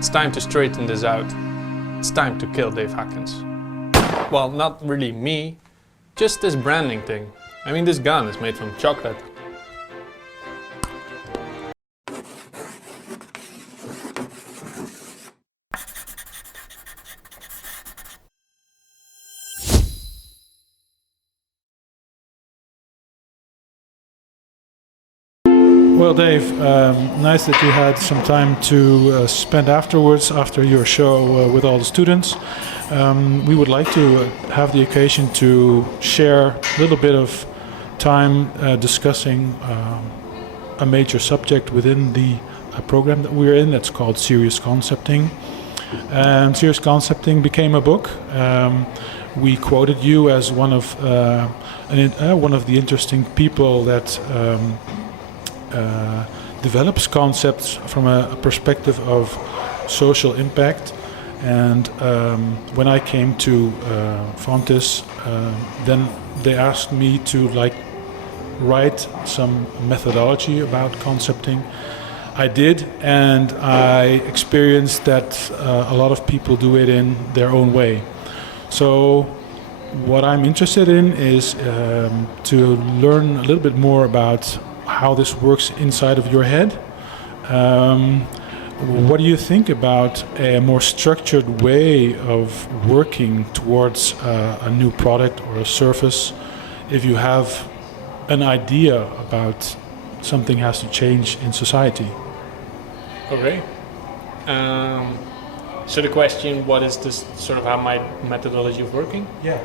It's time to straighten this out. It's time to kill Dave Hakkens. Well, not really me, just this branding thing. I mean, this gun is made from chocolate. Well, Dave, nice that you had some time to spend afterwards, after your show with all the students. We would like to have the occasion to share a little bit of time discussing a major subject within the program that we're in that's called Serious Concepting. And Serious Concepting became a book. We quoted you as one of the interesting people that develops concepts from a perspective of social impact. And when I came to Fontes, then they asked me to write some methodology about concepting. I did, and I experienced that a lot of people do it in their own way. So what I'm interested in is to learn a little bit more about how this works inside of your head. What do you think about a more structured way of working towards a new product or a service if you have an idea about something has to change in society? Okay. So the question, what is this sort of how my methodology of working? Yeah.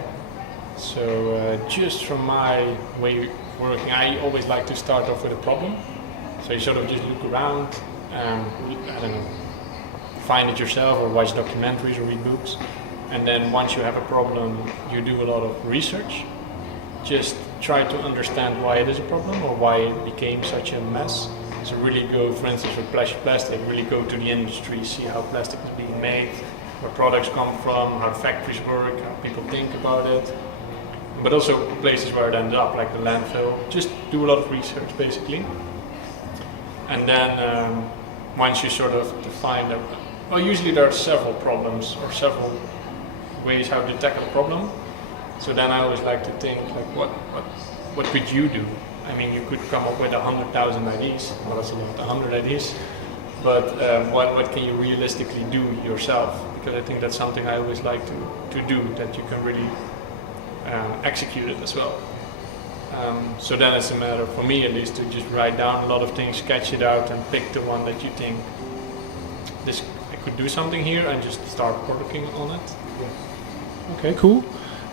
So just from my way of working, I always like to start off with a problem. So you sort of just look around, I don't know, find it yourself or watch documentaries or read books. And then once you have a problem, you do a lot of research. Just try to understand why it is a problem or why it became such a mess. So really go, for instance, with plastic, really go to the industry, see how plastic is being made, where products come from, how factories work, how people think about it. But also places where it ends up, like the landfill. Just do a lot of research, basically. And then once you sort of define that, well, usually there are several problems or several ways how to tackle a problem. So then I always like to think, like, what could you do? I mean, you could come up with 100,000 ideas. Well, that's a lot, 100 ideas. But what can you realistically do yourself? Because I think that's something I always like to do, that you can really execute it as well. So then it's a matter, for me at least, to just write down a lot of things, sketch it out, and pick the one that you think I could do something here, and just start working on it. Yeah. Okay, cool.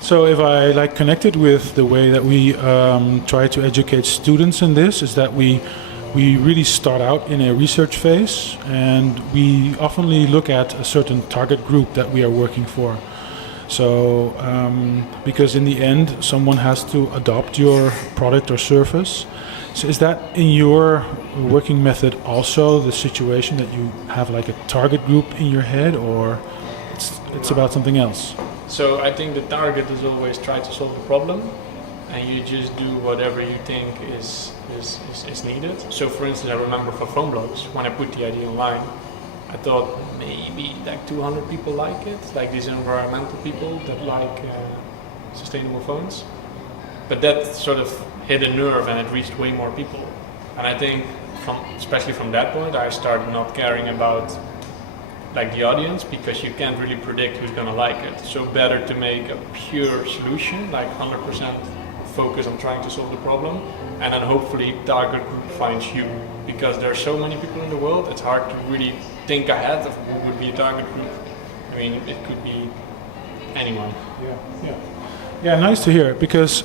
So if I connected with the way that we try to educate students in this, is that we really start out in a research phase, and we oftenly look at a certain target group that we are working for. So, because in the end, someone has to adopt your product or service. So is that in your working method also the situation that you have like a target group in your head, or it's about something else? So I think the target is always try to solve the problem, and you just do whatever you think is needed. So for instance, I remember for phone blocks, when I put the idea online, I thought maybe like 200 people like it, like these environmental people that like sustainable phones. But that sort of hit a nerve and it reached way more people. And I think especially from that point, I started not caring about like the audience, because you can't really predict who's gonna like it. So better to make a pure solution, like 100% focus on trying to solve the problem, and then hopefully target group finds you. Because there are so many people in the world, it's hard to really think ahead of who would be a target group. I mean, it could be anyone. Yeah, nice to hear, because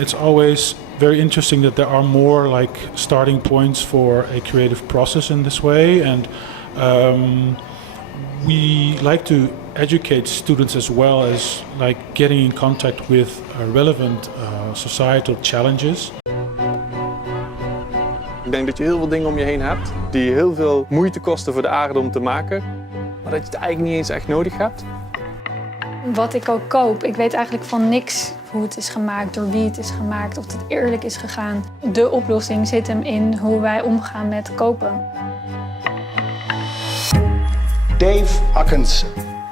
it's always very interesting that there are more like starting points for a creative process in this way, and we like to educate students as well as like getting in contact with relevant societal challenges. Ik denk dat je heel veel dingen om je heen hebt die heel veel moeite kosten voor de aarde om te maken, maar dat je het eigenlijk niet eens echt nodig hebt. Wat ik ook koop, ik weet eigenlijk van niks hoe het is gemaakt, door wie het is gemaakt, of het eerlijk is gegaan. De oplossing zit hem in hoe wij omgaan met kopen. Dave Hakkens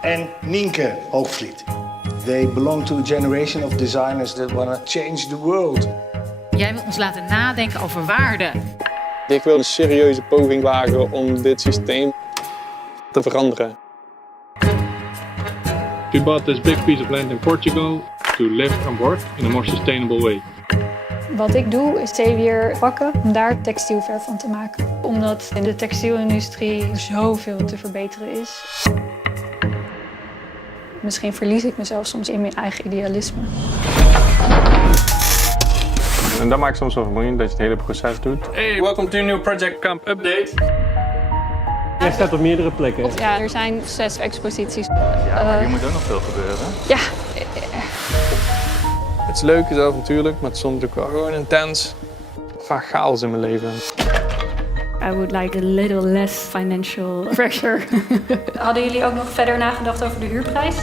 and Nienke Hoogvliet. They belong to a generation of designers that want to change the world. Jij wil ons laten nadenken over waarden. Ik wil een serieuze poging wagen om dit systeem te veranderen. We bought this big piece of land in Portugal to live and work in a more sustainable way. Wat ik doe is zeewier pakken om daar textielverf van te maken. Omdat in de textielindustrie zoveel te verbeteren is. Misschien verlies ik mezelf soms in mijn eigen idealisme. En dat maakt soms wel vermoeiend dat je het hele proces doet. Hey, welcome to a new Project Camp update. Jij staat op meerdere plekken. Ja, er zijn 6 exposities. Ja, maar hier moet ook nog veel gebeuren. Ja. Het is leuk, het is avontuurlijk, maar het is soms ook wel gewoon intens. Vaak chaos in mijn leven. I would like a little less financial pressure. Hadden jullie ook nog verder nagedacht over de huurprijs? Ik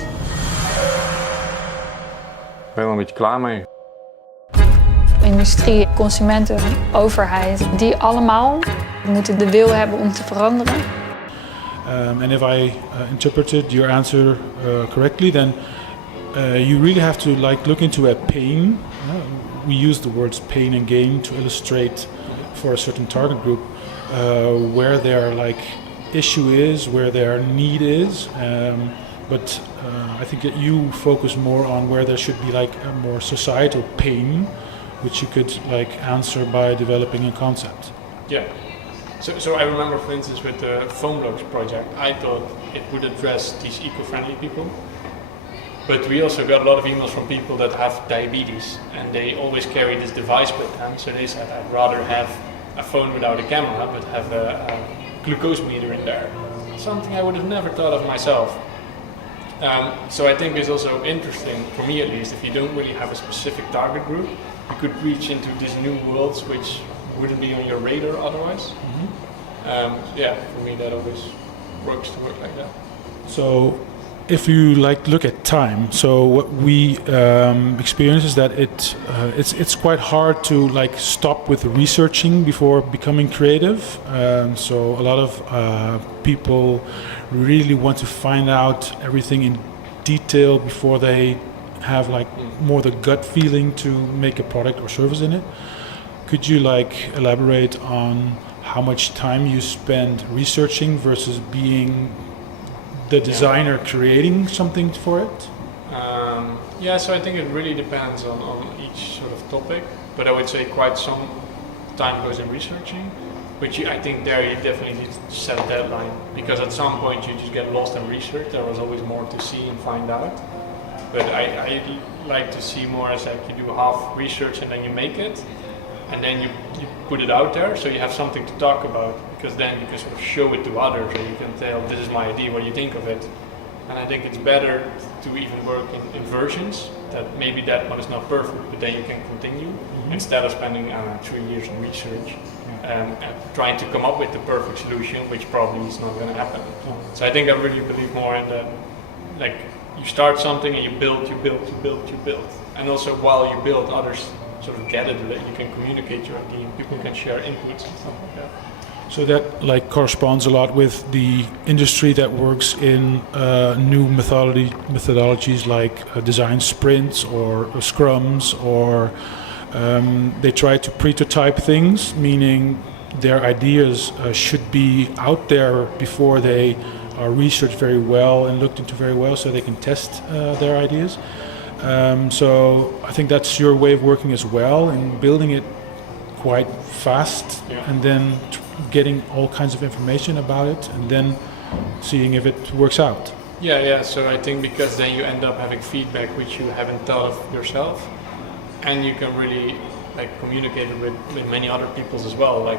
ben wel een beetje klaar mee. Industrie, consumenten, overheid, die allemaal moeten de wil hebben om te veranderen. And if I interpreted your answer correctly, then you really have to look into a pain. We use the words pain and gain to illustrate for a certain target group where their issue is, where their need is. But I think that you focus more on where there should be a more societal pain, which you could answer by developing a concept. Yeah. So I remember, for instance, with the foam blocks project, I thought it would address these eco-friendly people. But we also got a lot of emails from people that have diabetes and they always carry this device with them. So they said, I'd rather have a phone without a camera, but have a glucose meter in there. Something I would have never thought of myself. So I think it's also interesting, for me at least, if you don't really have a specific target group, you could reach into these new worlds which wouldn't be on your radar otherwise. Mm-hmm. Yeah, for me that always works to work like that. So if you look at time, so what we experience is that it's quite hard to stop with researching before becoming creative. So a lot of people really want to find out everything in detail before they have more the gut feeling to make a product or service in it. Could you elaborate on how much time you spend researching versus being the designer creating something for it? Yeah, so I think it really depends on each sort of topic, but I would say quite some time goes in researching, which I think there you definitely need to set a deadline, because at some point you just get lost in research. There was always more to see and find out. But I like to see more as you do half research and then you make it, and then you put it out there so you have something to talk about, because then you can sort of show it to others and you can tell, this is my idea, what do you think of it? And I think it's better to even work in versions, that maybe that one is not perfect, but then you can continue, instead of spending 3 years in research and trying to come up with the perfect solution, which probably is not going to happen. So I think I really believe more in the, you start something and you build. And also while you build, others sort of get it, that you can communicate your idea, people can share inputs and stuff like that. So that corresponds a lot with the industry that works in new methodologies like design sprints or scrums, or they try to prototype things, meaning their ideas should be out there before they are researched very well and looked into very well, so they can test their ideas. So I think that's your way of working as well, and building it quite fast, and then getting all kinds of information about it, and then seeing if it works out. Yeah. So I think because then you end up having feedback which you haven't thought of yourself, and you can really communicate it with many other people as well,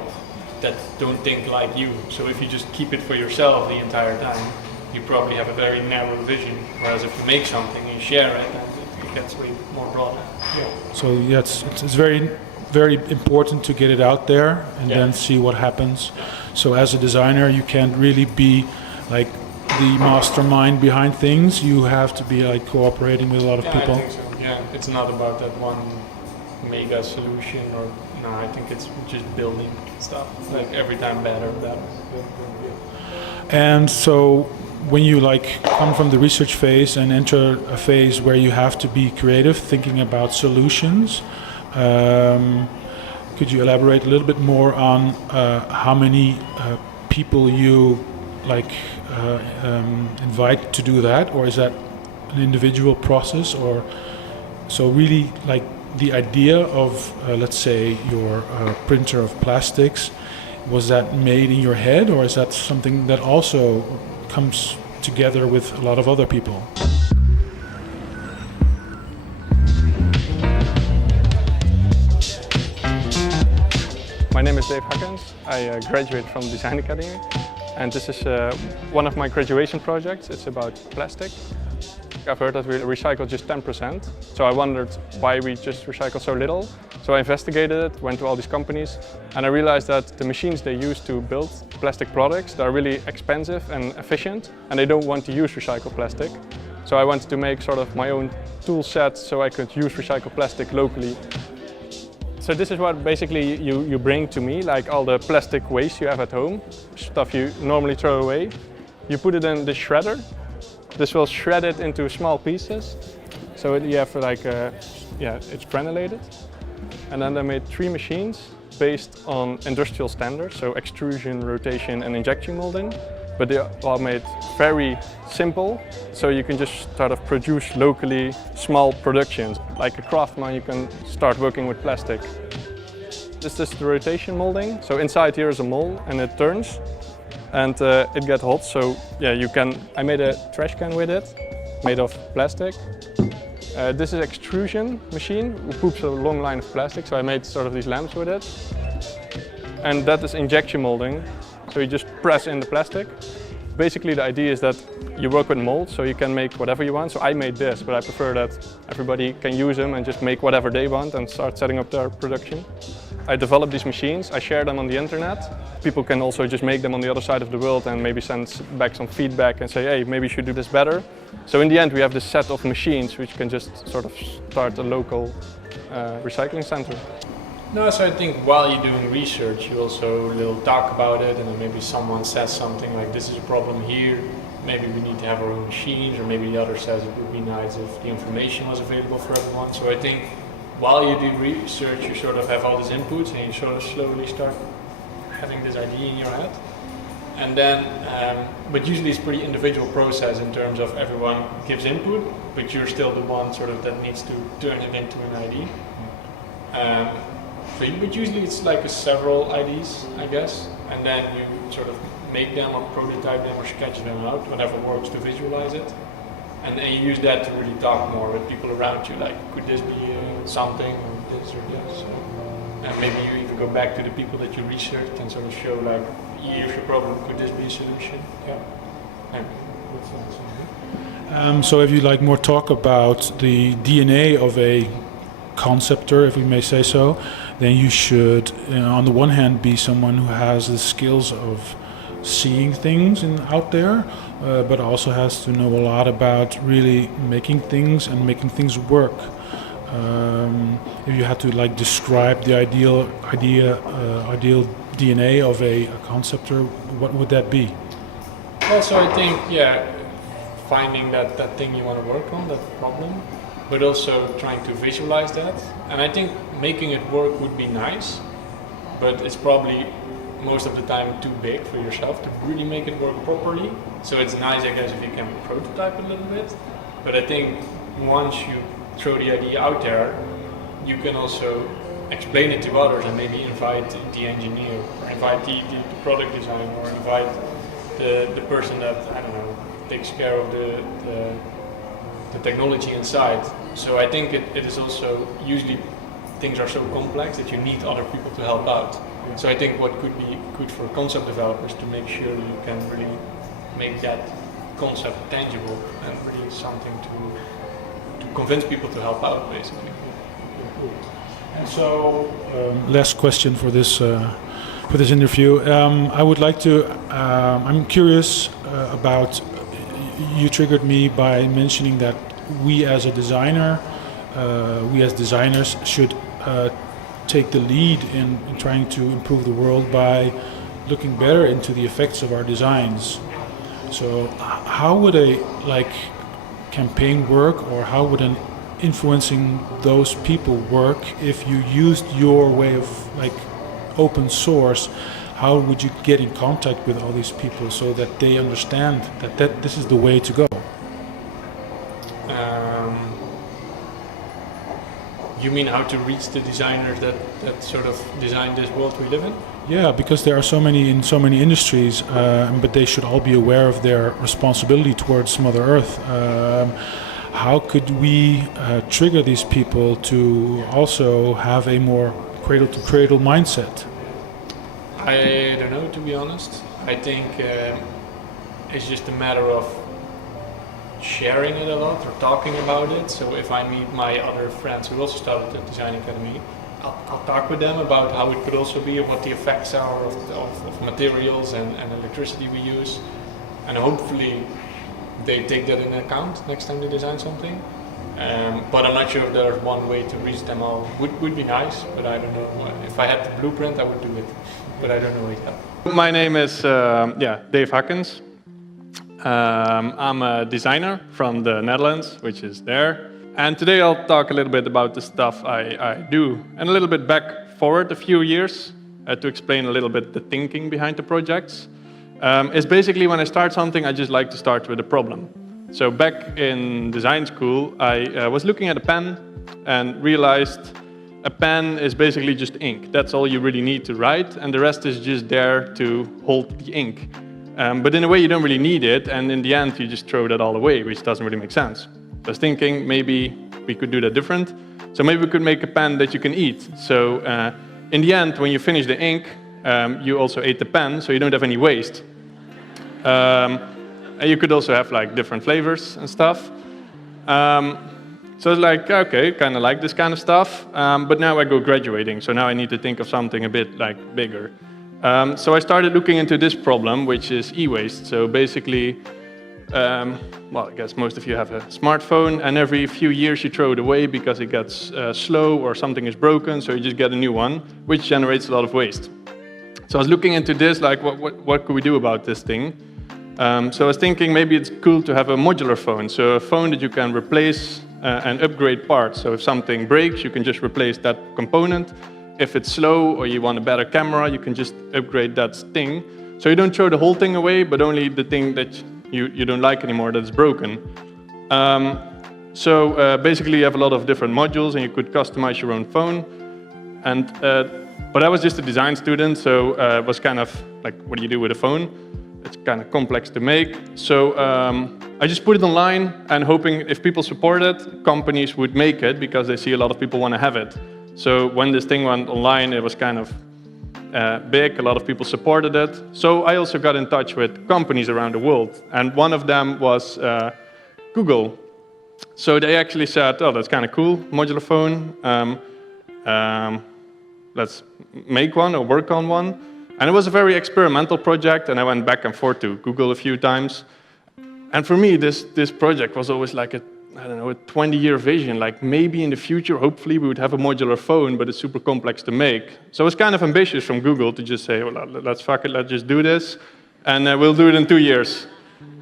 that don't think like you. So if you just keep it for yourself the entire time, you probably have a very narrow vision. Whereas if you make something and you share it, then it gets way more broad. Yeah. So yeah, it's very, very important to get it out there and then see what happens. So as a designer, you can't really be the mastermind behind things. You have to be cooperating with a lot of people. I think so. Yeah, it's not about that one mega solution, or no, I think it's just building stuff every time better. And so when you like come from the research phase and enter a phase where you have to be creative, thinking about solutions, could you elaborate a little bit more on how many people you like invite to do that, or is that an individual process? Or so really like the idea of let's say your printer of plastics, was that made in your head, or is that something that also comes together with a lot of other people? My name is Hakkens. I graduated from Design Academy, and this is one of my graduation projects. It's about plastic. I've heard that we recycle just 10%, so I wondered why we just recycle so little. So I investigated it, went to all these companies, and I realized that the machines they use to build plastic products, they're really expensive and efficient, and they don't want to use recycled plastic. So I wanted to make sort of my own tool set so I could use recycled plastic locally. So this is what basically you bring to me, like all the plastic waste you have at home, stuff you normally throw away. You put it in the shredder. This will shred it into small pieces. So you have like, it's granulated. And then they made 3 machines based on industrial standards, so extrusion, rotation and injection molding. But they are made very simple, so you can just sort of produce locally small productions. Like a craftsman, you can start working with plastic. This is the rotation molding. So inside here is a mold and it turns and it gets hot. So yeah, I made a trash can with it, made of plastic. This is extrusion machine, who poops a long line of plastic, so I made sort of these lamps with it. And that is injection molding, so you just press in the plastic. Basically the idea is that you work with molds, so you can make whatever you want. So I made this, but I prefer that everybody can use them and just make whatever they want and start setting up their production. I developed these machines, I share them on the internet. People can also just make them on the other side of the world and maybe send back some feedback and say, hey, maybe you should do this better. So in the end we have this set of machines which can just sort of start a local recycling center. No, so I think while you're doing research, you also will talk about it, and then maybe someone says something like, this is a problem here, maybe we need to have our own machines, or maybe the other says it would be nice if the information was available for everyone. So I think while you do research, you sort of have all these inputs and you sort of slowly start having this idea in your head. And then, but usually it's a pretty individual process in terms of everyone gives input, but you're still the one sort of that needs to turn it into an idea. But usually it's like several ideas, I guess, and then you sort of make them or prototype them or sketch them out, whatever works to visualize it. And you use that to really talk more with people around you, like, could this be something, or this or this? So, and maybe you even go back to the people that you researched and sort of show, like, here's your problem, could this be a solution? Yeah. So if you like more talk about the DNA of a conceptor, if we may say so, then you should, on the one hand, be someone who has the skills of seeing things out there, but also has to know a lot about really making things and making things work. If you had to like describe the ideal DNA of a conceptor, what would that be? Well, so I think, finding that thing you want to work on, that problem, but also trying to visualize that. And I think making it work would be nice, but it's probably most of the time too big for yourself to really make it work properly. So it's nice, I guess, if you can prototype a little bit. But I think once you throw the idea out there, you can also explain it to others and maybe invite the engineer, or invite the product designer, or invite the person that, I don't know, takes care of the technology inside. So I think it is also, usually things are so complex that you need other people to help out. So I think what could be good for concept developers to make sure you can really make that concept tangible and really something to convince people to help out, basically. And so, last question for this interview. I would like to. I'm curious about. You triggered me by mentioning that we as designers should take the lead in trying to improve the world by looking better into the effects of our designs. So how would a campaign work, or how would an influencing those people work if you used your way of open source? How would you get in contact with all these people so that they understand that this is the way to go? You mean how to reach the designers that sort of design this world we live in? Yeah, because there are so many in so many industries, but they should all be aware of their responsibility towards Mother Earth. How could we trigger these people to also have a more cradle-to-cradle mindset? I don't know, to be honest. I think it's just a matter of sharing it a lot or talking about it. So if I meet my other friends who also started the Design Academy, I'll talk with them about how it could also be and what the effects are of materials and electricity we use. And hopefully they take that into account next time they design something. But I'm not sure if there's one way to reach them all. Would be nice, but I don't know. If I had the blueprint, I would do it, but I don't know it yet. My name is Dave Hakkens. I'm a designer from the Netherlands, which is there. And today I'll talk a little bit about the stuff I do, and a little bit back forward a few years to explain a little bit the thinking behind the projects. It's basically when I start something, I just like to start with a problem. So back in design school, I was looking at a pen and realized a pen is basically just ink. That's all you really need to write, and the rest is just there to hold the ink. But in a way, you don't really need it, and in the end, you just throw that all away, which doesn't really make sense. I was thinking maybe we could do that different. So maybe we could make a pen that you can eat. So in the end, when you finish the ink, you also ate the pen, so you don't have any waste. And you could also have different flavors and stuff. So it's okay, kind of like this kind of stuff. But now I go graduating, so now I need to think of something a bit bigger. So I started looking into this problem, which is e-waste. So basically, I guess most of you have a smartphone, and every few years you throw it away because it gets slow or something is broken, so you just get a new one, which generates a lot of waste. So I was looking into this, what could we do about this thing? So I was thinking maybe it's cool to have a modular phone, so a phone that you can replace and upgrade parts. So if something breaks, you can just replace that component. If it's slow or you want a better camera, you can just upgrade that thing. So you don't throw the whole thing away, but only the thing that you don't like anymore that's broken. So basically you have a lot of different modules and you could customize your own phone. And but I was just a design student, so it was kind of what do you do with a phone? It's kind of complex to make. So I just put it online and hoping if people support it, companies would make it because they see a lot of people want to have it. So when this thing went online, it was kind of big, a lot of people supported it. So I also got in touch with companies around the world, and one of them was Google. So they actually said, oh, that's kind of cool, modular phone, let's make one or work on one. And it was a very experimental project, and I went back and forth to Google a few times. And for me, this project was always like a 20-year vision, maybe in the future, hopefully we would have a modular phone, but it's super complex to make. So it was kind of ambitious from Google to just say, well, let's fuck it, let's just do this, and we'll do it in 2 years.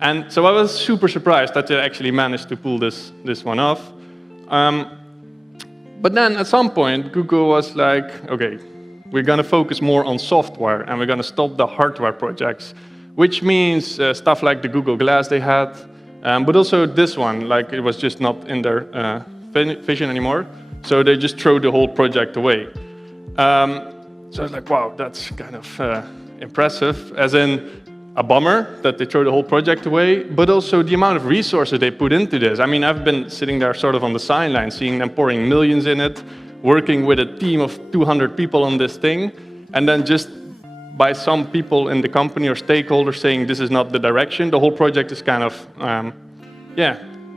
And so I was super surprised that they actually managed to pull this one off. But then at some point, Google was like, okay, we're gonna focus more on software, and we're gonna stop the hardware projects, which means stuff like the Google Glass they had, but also this one, it was just not in their vision anymore. So they just threw the whole project away. So I was like, wow, that's kind of impressive, as in a bummer that they throw the whole project away, but also the amount of resources they put into this. I mean, I've been sitting there sort of on the sideline, seeing them pouring millions in it, working with a team of 200 people on this thing, and then just by some people in the company or stakeholders saying this is not the direction, the whole project is kind of,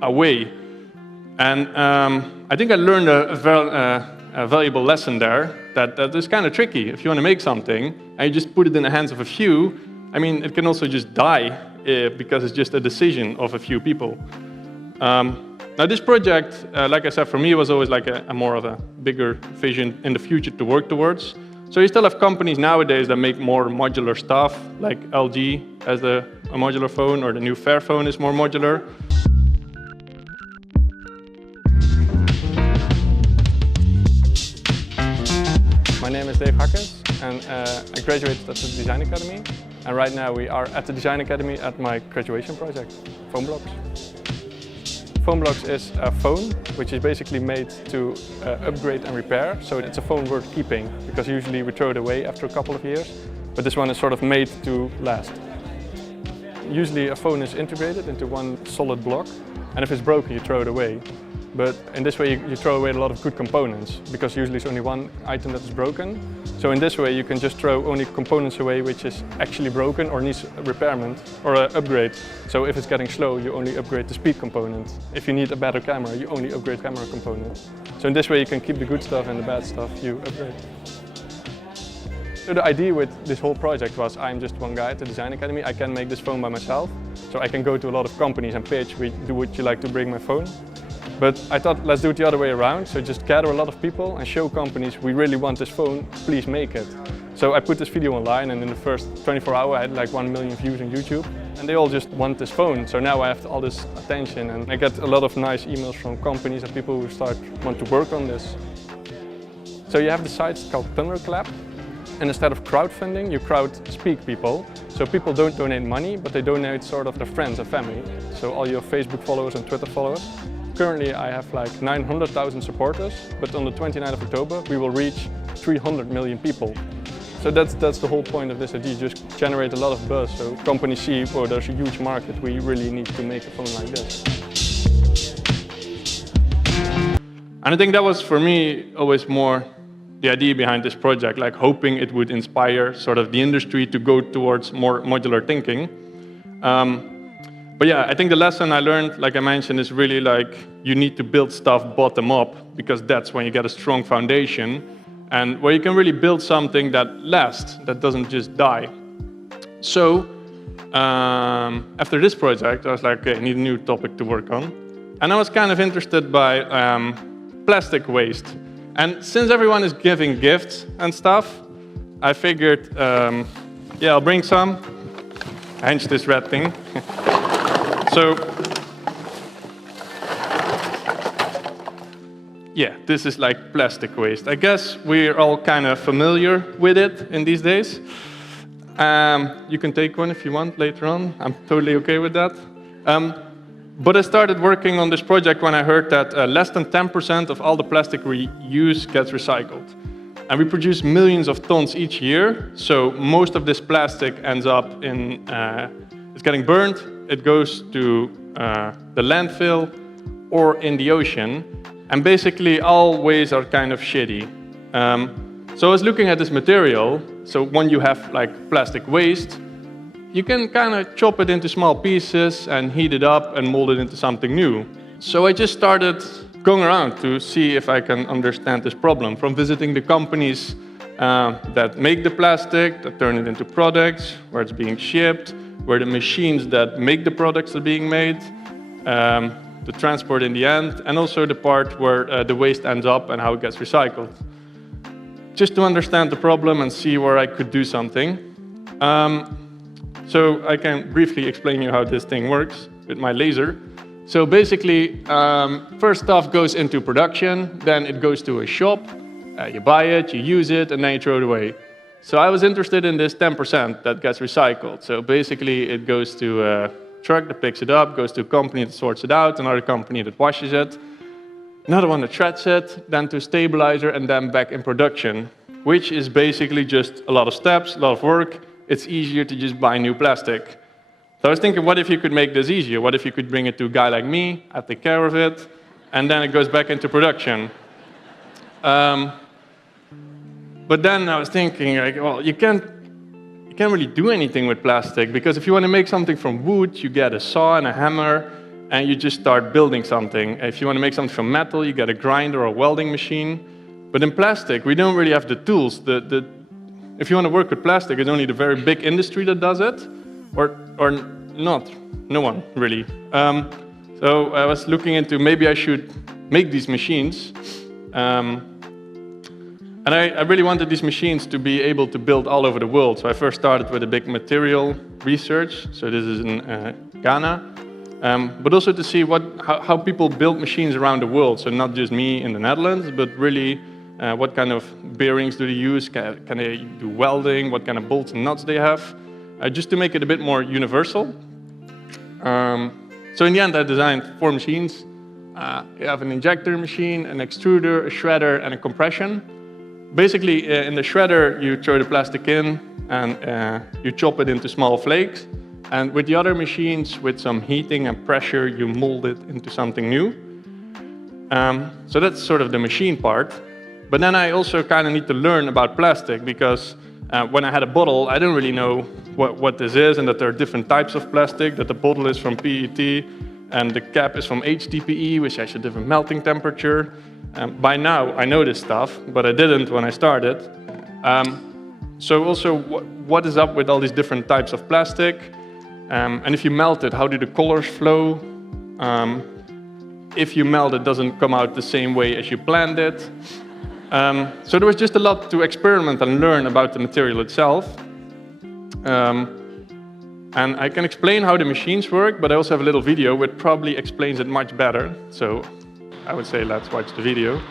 away. And I think I learned a valuable lesson there, that is kind of tricky. If you want to make something, and you just put it in the hands of a few, I mean, it can also just die because it's just a decision of a few people. Now this project, like I said, for me it was always a more of a bigger vision in the future to work towards. So you still have companies nowadays that make more modular stuff, like LG as the a modular phone, or the new Fairphone is more modular. My name is Dave Hakkens, and I graduated at the Design Academy. And right now we are at the Design Academy at my graduation project, PhoneBlocks. PhoneBlocks is a phone which is basically made to upgrade and repair. So it's a phone worth keeping, because usually we throw it away after a couple of years. But this one is sort of made to last. Usually a phone is integrated into one solid block, and if it's broken you throw it away. But in this way you throw away a lot of good components, because usually it's only one item that is broken. So in this way you can just throw only components away which is actually broken or needs repairment or an upgrade. So if it's getting slow, you only upgrade the speed component. If you need a better camera, you only upgrade camera component. So in this way you can keep the good stuff, and the bad stuff you upgrade. So the idea with this whole project was, I'm just one guy at the Design Academy, I can make this phone by myself. So I can go to a lot of companies and pitch, would you like to bring my phone? But I thought, let's do it the other way around. So just gather a lot of people and show companies, we really want this phone, please make it. So I put this video online, and in the first 24 hours I had like 1 million views on YouTube. And they all just want this phone. So now I have all this attention, and I get a lot of nice emails from companies and people who want to work on this. So you have the site called Thunderclap. And instead of crowdfunding, you crowd-speak people. So people don't donate money, but they donate sort of their friends and family. So all your Facebook followers and Twitter followers. Currently I have like 900,000 supporters, but on the 29th of October we will reach 300 million people. So that's the whole point of this idea, just generate a lot of buzz, so companies see, oh, there's a huge market, we really need to make a phone like this. And I think that was for me always more the idea behind this project, like hoping it would inspire sort of the industry to go towards more modular thinking. But yeah, I think the lesson I learned, like I mentioned, is really like you need to build stuff bottom up, because that's when you get a strong foundation and where you can really build something that lasts, that doesn't just die. So after this project, I was like, okay, I need a new topic to work on. And I was kind of interested by plastic waste. And since everyone is giving gifts and stuff, I figured, yeah, I'll bring some. Hence this red thing. So, yeah, this is like plastic waste. I guess we're all kind of familiar with it in these days. You can take one if you want later on. I'm totally okay with that. But I started working on this project when I heard that less than 10% of all the plastic we use gets recycled. And we produce millions of tons each year, so most of this plastic ends up in, it's getting burned, it goes to the landfill or in the ocean, and basically all ways are kind of shitty. So I was looking at this material, so when you have like plastic waste, you can kind of chop it into small pieces and heat it up and mold it into something new. So I just started going around to see if I can understand this problem, from visiting the companies that make the plastic, that turn it into products, where it's being shipped, where the machines that make the products are being made, the transport in the end, and also the part where the waste ends up and how it gets recycled. Just to understand the problem and see where I could do something. So I can briefly explain you how this thing works with my laser. So basically, first stuff goes into production, then it goes to a shop, you buy it, you use it, and then you throw it away. So I was interested in this 10% that gets recycled. So basically, it goes to a truck that picks it up, goes to a company that sorts it out, another company that washes it, another one that shreds it, then to a stabilizer, and then back in production, which is basically just a lot of steps, a lot of work. It's easier to just buy new plastic. So I was thinking, what if you could make this easier? What if you could bring it to a guy like me, I take care of it, and then it goes back into production? But then I was thinking, like, well, you can't really do anything with plastic, because if you want to make something from wood, you get a saw and a hammer, and you just start building something. If you want to make something from metal, you get a grinder or a welding machine. But in plastic, we don't really have the tools. If you want to work with plastic, it's only the very big industry that does it, or not. No one, really. So I was looking into maybe I should make these machines. And I really wanted these machines to be able to build all over the world. So I first started with a big material research. So this is in Ghana. But also to see how people build machines around the world. So not just me in the Netherlands, but really what kind of bearings do they use? Can they do welding? What kind of bolts and nuts they have? Just to make it a bit more universal. So in the end, I designed 4 machines. You have an injector machine, an extruder, a shredder, and a compression. Basically, in the shredder, you throw the plastic in and you chop it into small flakes. And with the other machines, with some heating and pressure, you mold it into something new. So that's sort of the machine part. But then I also kind of need to learn about plastic because when I had a bottle, I didn't really know what this is and that there are different types of plastic, that the bottle is from PET and the cap is from HDPE, which has a different melting temperature. By now, I know this stuff, but I didn't when I started. So also, what is up with all these different types of plastic? And if you melt it, how do the colors flow? If you melt it, doesn't come out the same way as you planned it. So there was just a lot to experiment and learn about the material itself. And I can explain how the machines work, but I also have a little video which probably explains it much better. So I would say let's watch the video.